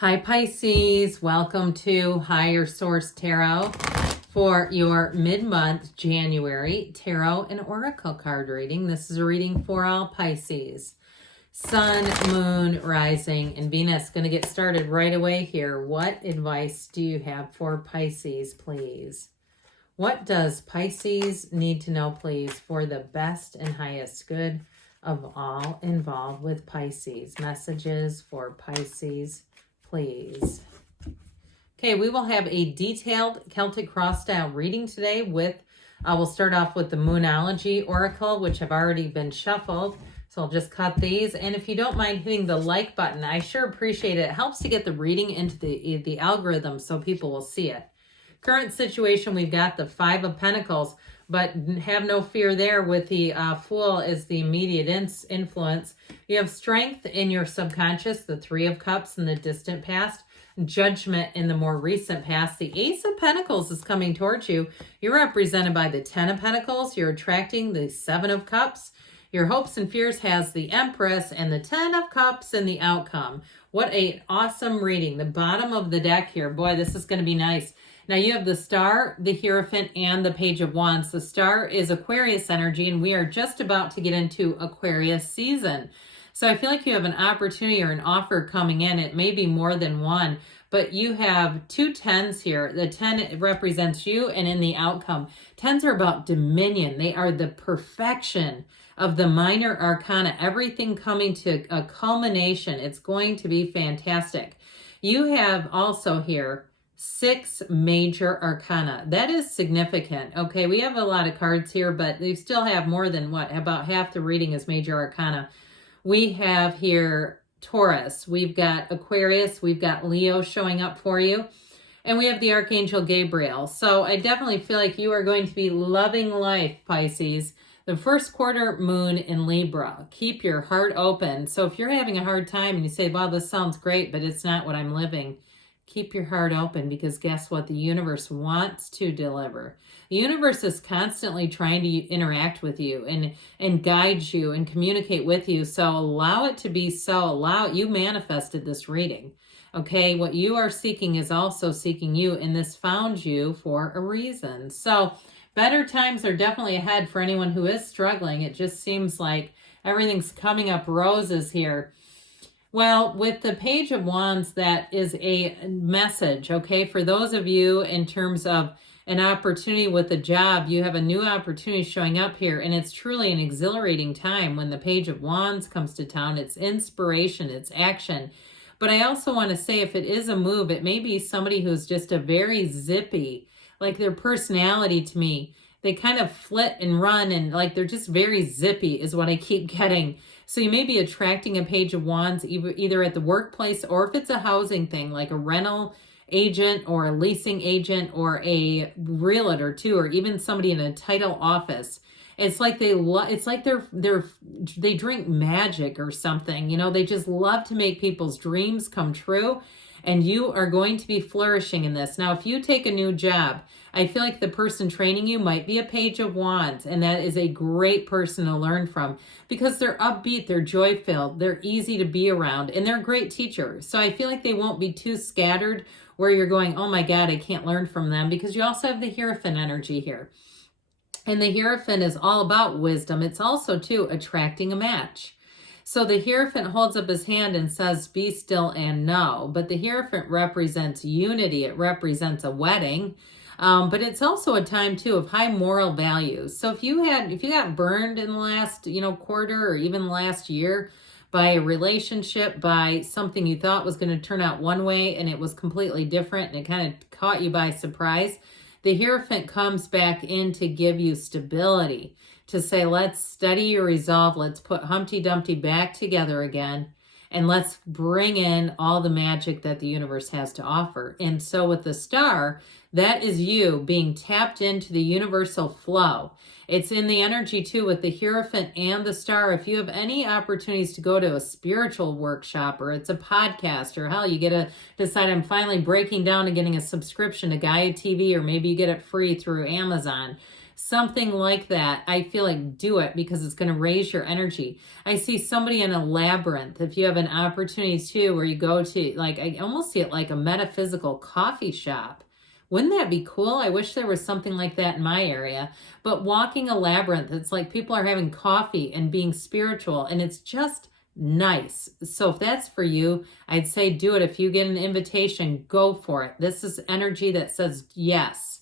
Hi Pisces, welcome to Higher Source Tarot for your mid-month January Tarot and Oracle card reading. This is a reading for all Pisces. Sun, Moon, Rising, and Venus. Going to get started right away here. What advice do you have for Pisces, please? What does Pisces need to know, please, for the best and highest good of all involved with Pisces? Messages for Pisces, please. Okay, we will have a detailed Celtic cross style reading today with, we'll start off with the Moonology Oracle, which have already been shuffled. So I'll just cut these. And if you don't mind hitting the like button, I sure appreciate it. It helps to get the reading into the algorithm so people will see it. Current situation, we've got the Five of Pentacles, but have no fear there with the Fool as the immediate influence. You have strength in your subconscious, the Three of Cups in the distant past, Judgment in the more recent past. The Ace of Pentacles is coming towards you. You're represented by the Ten of Pentacles. You're attracting the Seven of Cups. Your hopes and fears has the Empress and the Ten of Cups and the outcome. What an awesome reading. The bottom of the deck here. Boy, this is going to be nice. Now you have the Star, the Hierophant, and the Page of Wands. The Star is Aquarius energy, and we are just about to get into Aquarius season. So I feel like you have an opportunity or an offer coming in. It may be more than one, but you have two tens here. The 10 represents you, and in the outcome, tens are about dominion. They are the perfection of the minor arcana, everything coming to a culmination. It's going to be fantastic. You have also here 6 major arcana. That is significant. Okay, we have a lot of cards here, but they still have more than about half the reading is major arcana. We have here Taurus, we've got Aquarius, we've got Leo showing up for you, and we have the Archangel Gabriel. So I definitely feel like you are going to be loving life, Pisces. The first quarter moon in Libra. Keep your heart open. So if you're having a hard time and you say, wow, this sounds great, but it's not what I'm living, keep your heart open, because guess what? The universe wants to deliver. The universe is constantly trying to interact with you and guide you and communicate with you. So allow it to be so. You manifested this reading. Okay, what you are seeking is also seeking you, and this found you for a reason. So better times are definitely ahead for anyone who is struggling. It just seems like everything's coming up roses here. Well, with the Page of Wands, that is a message, okay? For those of you in terms of an opportunity with a job, you have a new opportunity showing up here, and it's truly an exhilarating time when the Page of Wands comes to town. It's inspiration, it's action. But I also want to say, if it is a move, it may be somebody who's just a very zippy, like their personality to me. They kind of flit and run, and like they're just very zippy is what I keep getting. So you may be attracting a Page of Wands either at the workplace, or if it's a housing thing, like a rental agent or a leasing agent or a realtor too, or even somebody in a title office. It's like they drink magic or something. You know, they just love to make people's dreams come true. And you are going to be flourishing in this. Now, if you take a new job, I feel like the person training you might be a Page of Wands, and that is a great person to learn from, because they're upbeat, they're joy-filled, they're easy to be around, and they're a great teacher. So I feel like they won't be too scattered where you're going, oh my God, I can't learn from them, because you also have the Hierophant energy here. And the Hierophant is all about wisdom. It's also, too, attracting a match. So the Hierophant holds up his hand and says, be still and know. But the Hierophant represents unity. It represents a wedding. But it's also a time, too, of high moral values. So if you got burned in the last, quarter or even last year by a relationship, by something you thought was going to turn out one way and it was completely different and it kind of caught you by surprise, the Hierophant comes back in to give you stability, to say, let's steady your resolve, let's put Humpty Dumpty back together again, and let's bring in all the magic that the universe has to offer. And so with the Star, that is you being tapped into the universal flow. It's in the energy too with the Hierophant and the Star. If you have any opportunities to go to a spiritual workshop, or it's a podcast, or hell, you get to decide, I'm finally breaking down and getting a subscription to Gaia TV, or maybe you get it free through Amazon. something like that, I feel like do it because it's going to raise your energy. I see somebody in a labyrinth. If you have an opportunity too, where you go to, like, I almost see it like a metaphysical coffee shop. Wouldn't that be cool? I wish there was something like that in my area. But walking a labyrinth, it's like people are having coffee and being spiritual, and it's just nice. So if that's for you, I'd say do it. If you get an invitation, go for it. This is energy that says yes.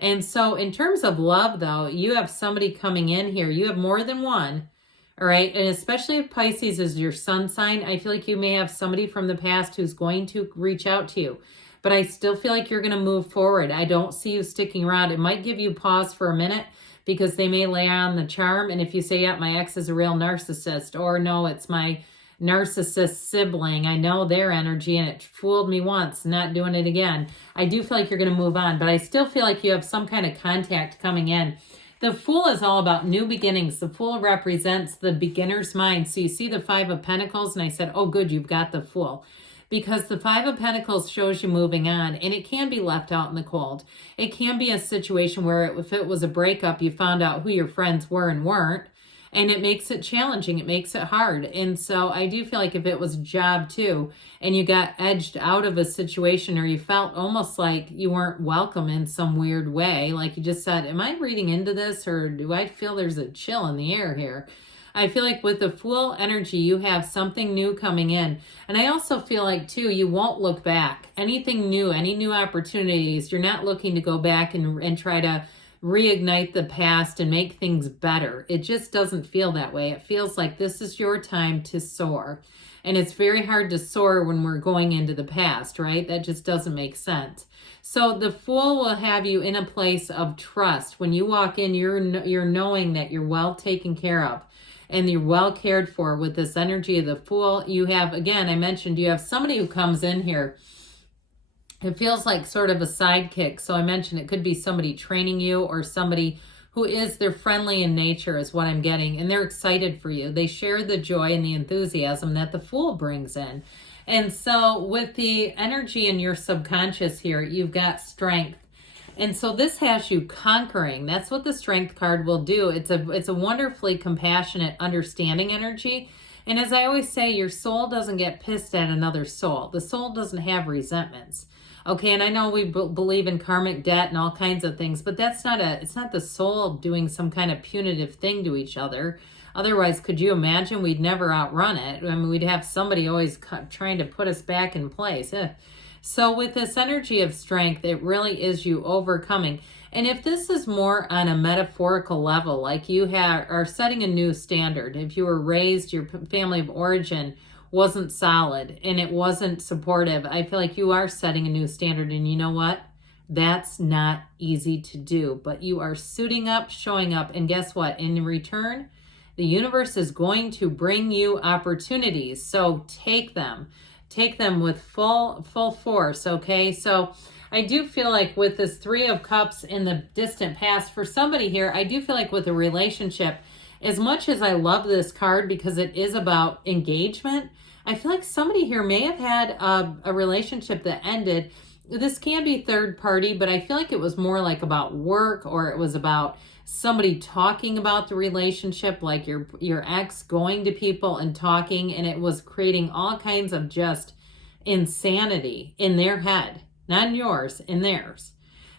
And so in terms of love, though, you have somebody coming in here. You have more than one. All right. And especially if Pisces is your sun sign, I feel like you may have somebody from the past who's going to reach out to you. But I still feel like you're going to move forward. I don't see you sticking around. It might give you pause for a minute because they may lay on the charm. And if you say, yeah, my ex is a real narcissist, or no, it's my narcissist sibling, I know their energy and it fooled me once, not doing it again. I do feel like you're going to move on, but I still feel like you have some kind of contact coming in. The Fool is all about new beginnings. The Fool represents the beginner's mind. So you see the Five of Pentacles, and I said, oh, good, you've got the Fool. Because the Five of Pentacles shows you moving on, and it can be left out in the cold. It can be a situation where if it was a breakup, you found out who your friends were and weren't, and it makes it challenging. It makes it hard. And so I do feel like if it was a job too, and you got edged out of a situation, or you felt almost like you weren't welcome in some weird way, like you just said, am I reading into this, or do I feel there's a chill in the air here? I feel like with the Fool energy, you have something new coming in. And I also feel like, too, you won't look back. Anything new, any new opportunities, you're not looking to go back and try to reignite the past and make things better. It just doesn't feel that way. It feels like this is your time to soar. And it's very hard to soar when we're going into the past, right? That just doesn't make sense. So the Fool will have you in a place of trust. When you walk in, you're knowing that you're well taken care of. And you're well cared for with this energy of the Fool. You have, again, I mentioned you have somebody who comes in here. It feels like sort of a sidekick. So I mentioned it could be somebody training you, or somebody who they're friendly in nature is what I'm getting. And they're excited for you. They share the joy and the enthusiasm that the Fool brings in. And so with the energy in your subconscious here, you've got strength. And so this has you conquering. That's what the Strength card will do. It's a wonderfully compassionate, understanding energy. And as I always say, your soul doesn't get pissed at another soul. The soul doesn't have resentments. Okay, and I know we believe in karmic debt and all kinds of things, but it's not the soul doing some kind of punitive thing to each other. Otherwise, could you imagine? We'd never outrun it. I mean, we'd have somebody always trying to put us back in place. So with this energy of strength, it really is you overcoming. And if this is more on a metaphorical level, like you are setting a new standard, if you were raised, your family of origin wasn't solid and it wasn't supportive, I feel like you are setting a new standard. And you know what? That's not easy to do, but you are suiting up, showing up. And guess what? In return, the universe is going to bring you opportunities. So take them. Take them with full force, okay? So I do feel like with this Three of Cups in the distant past, for somebody here, I do feel like with a relationship, as much as I love this card because it is about engagement, I feel like somebody here may have had a relationship that ended. This can be third party, but I feel like it was more like about work, or it was about somebody talking about the relationship, like your ex going to people and talking, and it was creating all kinds of just insanity in their head, not in yours, in theirs.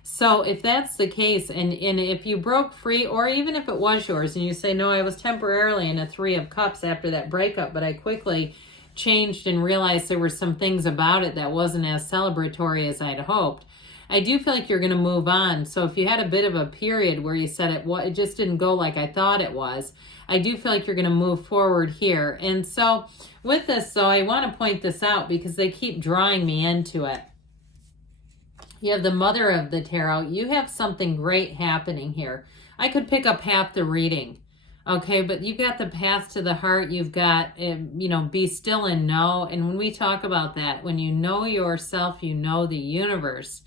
So if that's the case, and if you broke free, or even if it was yours and you say, no, I was temporarily in a Three of Cups after that breakup, but I quickly changed and realized there were some things about it that wasn't as celebratory as I'd hoped, I do feel like you're going to move on. So if you had a bit of a period where you said it just didn't go like I thought it was, I do feel like you're going to move forward here. And so with this, though, I want to point this out because they keep drawing me into it. You have the Mother of the Tarot. You have something great happening here. I could pick up half the reading. Okay, but you've got the path to the heart. You've got, be still and know. And when we talk about that, when you know yourself, you know the universe.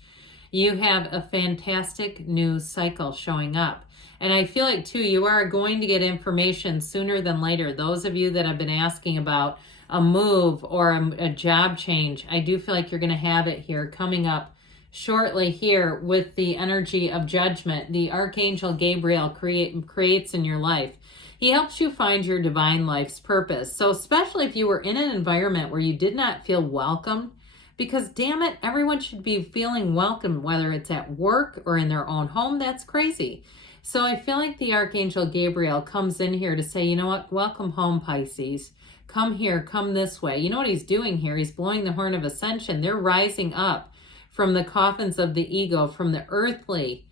You have a fantastic new cycle showing up. And I feel like, too, you are going to get information sooner than later. Those of you that have been asking about a move or a job change, I do feel like you're going to have it here coming up shortly here with the energy of judgment the Archangel Gabriel creates in your life. He helps you find your divine life's purpose. So especially if you were in an environment where you did not feel welcome, because damn it, everyone should be feeling welcome, whether it's at work or in their own home. That's crazy. So I feel like the Archangel Gabriel comes in here to say, you know what, welcome home, Pisces. Come here, come this way. You know what he's doing here? He's blowing the horn of ascension. They're rising up from the coffins of the ego, from the earthly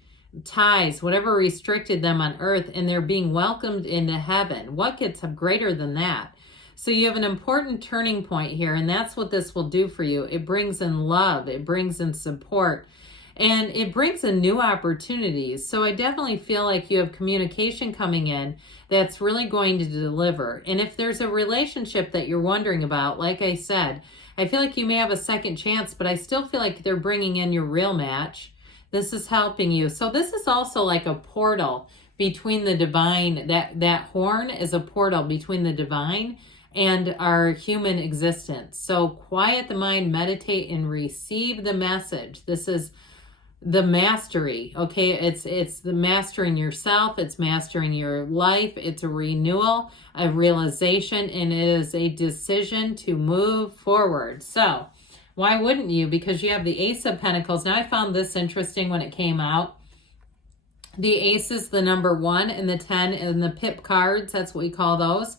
ties, whatever restricted them on earth, and they're being welcomed into heaven. What gets greater than that? So you have an important turning point here, and that's what this will do for you. It brings in love, it brings in support, and it brings in new opportunities. So I definitely feel like you have communication coming in that's really going to deliver. And if there's a relationship that you're wondering about, like I said, I feel like you may have a second chance, but I still feel like they're bringing in your real match. This is helping you. So this is also like a portal between the divine. That horn is a portal between the divine and our human existence. So quiet the mind, meditate, and receive the message. This is the mastery, okay? It's the mastering yourself, it's mastering your life, it's a renewal, a realization, and it is a decision to move forward. So why wouldn't you? Because you have the Ace of Pentacles. Now I found this interesting when it came out. The Ace is the number 1 and the 10 and the pip cards, that's what we call those.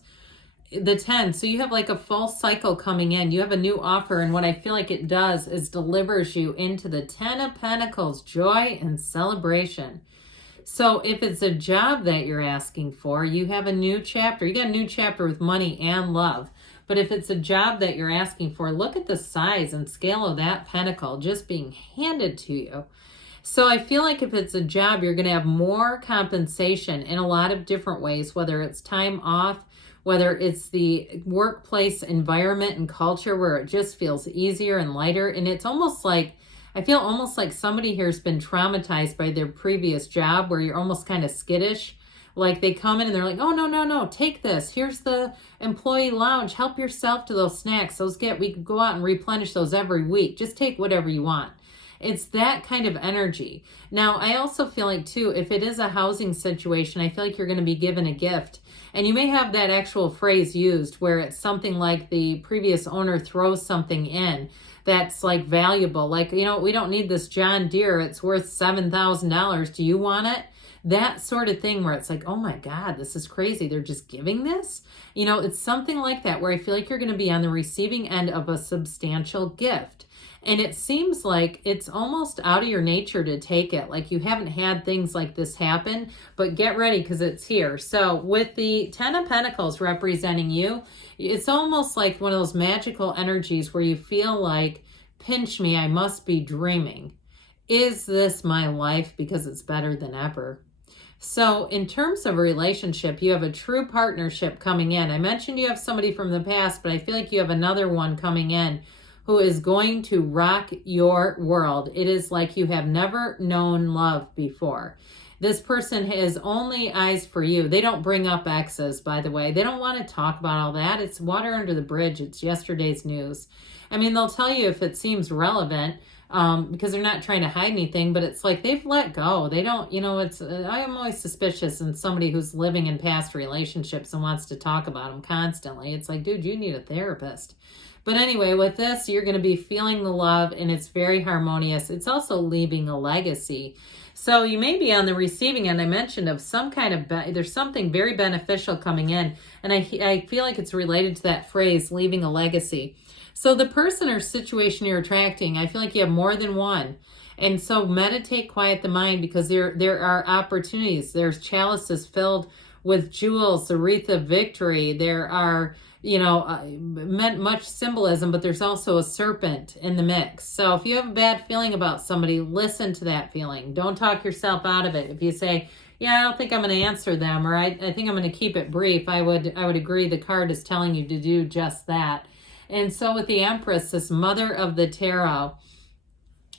The 10, so you have like a full cycle coming in. You have a new offer, and what I feel like it does is delivers you into the 10 of Pentacles, joy and celebration. So if it's a job that you're asking for, you have a new chapter. You got a new chapter with money and love. But if it's a job that you're asking for, look at the size and scale of that pentacle just being handed to you. So I feel like if it's a job, you're going to have more compensation in a lot of different ways, whether it's time off, whether it's the workplace environment and culture where it just feels easier and lighter. And it's almost like, I feel almost like somebody here has been traumatized by their previous job where you're almost kind of skittish. Like they come in and they're like, oh, no, take this. Here's the employee lounge. Help yourself to those snacks. We can go out and replenish those every week. Just take whatever you want. It's that kind of energy. Now, I also feel like, too, if it is a housing situation, I feel like you're going to be given a gift. And you may have that actual phrase used where it's something like the previous owner throws something in that's like valuable. Like, you know, we don't need this John Deere. It's worth $7,000. Do you want it? That sort of thing where it's like, oh my God, this is crazy. They're just giving this. You know, it's something like that where I feel like you're going to be on the receiving end of a substantial gift. And it seems like it's almost out of your nature to take it. Like you haven't had things like this happen, but get ready because it's here. So with the 10 of Pentacles representing you, it's almost like one of those magical energies where you feel like, pinch me, I must be dreaming. Is this my life? Because it's better than ever. So in terms of a relationship, you have a true partnership coming in. I mentioned you have somebody from the past, but I feel like you have another one coming in who is going to rock your world. It is like you have never known love before. This person has only eyes for you. They don't bring up exes, by the way. They don't want to talk about all that. It's water under the bridge. It's yesterday's news. I mean, they'll tell you if it seems relevant because they're not trying to hide anything, but it's like they've let go. They don't, you know, I'm always suspicious in somebody who's living in past relationships and wants to talk about them constantly. It's like, dude, you need a therapist. But anyway, with this, you're going to be feeling the love and it's very harmonious. It's also leaving a legacy. So you may be on the receiving end, I mentioned, of some kind of, there's something very beneficial coming in. And I feel like it's related to that phrase, leaving a legacy. So the person or situation you're attracting, I feel like you have more than one. And so meditate, quiet the mind, because there are opportunities. There's chalices filled with jewels, the wreath of victory. There are, you know, much symbolism, but there's also a serpent in the mix. So if you have a bad feeling about somebody, listen to that feeling. Don't talk yourself out of it. If you say, yeah, I don't think I'm going to answer them, or I think I'm going to keep it brief, I would agree the card is telling you to do just that. And so with the Empress, this mother of the tarot,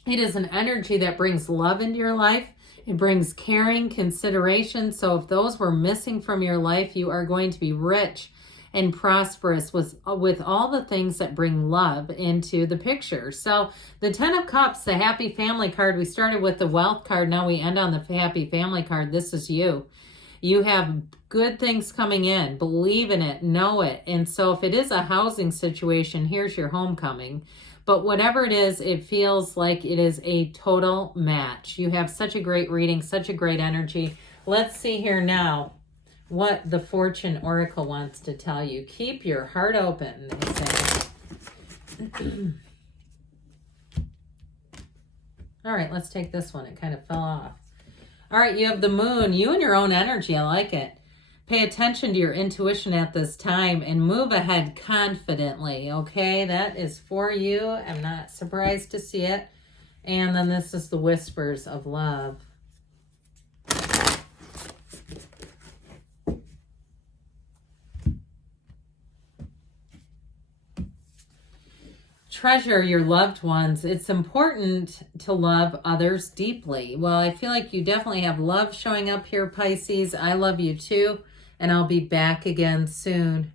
it is an energy that brings love into your life. It brings caring, consideration. So if those were missing from your life, you are going to be rich and prosperous with all the things that bring love into the picture. So the 10 of Cups, the happy family card, we started with the wealth card. Now we end on the happy family card. This is you. You have good things coming in. Believe in it. Know it. And so if it is a housing situation, here's your homecoming. But whatever it is, it feels like it is a total match. You have such a great reading, such a great energy. Let's see here now what the Fortune Oracle wants to tell you. Keep your heart open, they say. All right, let's take this one. It kind of fell off. All right, you have the Moon. You and your own energy. I like it. Pay attention to your intuition at this time and move ahead confidently, okay? That is for you. I'm not surprised to see it. And then this is the Whispers of Love. Treasure your loved ones. It's important to love others deeply. Well, I feel like you definitely have love showing up here, Pisces. I love you too, and I'll be back again soon.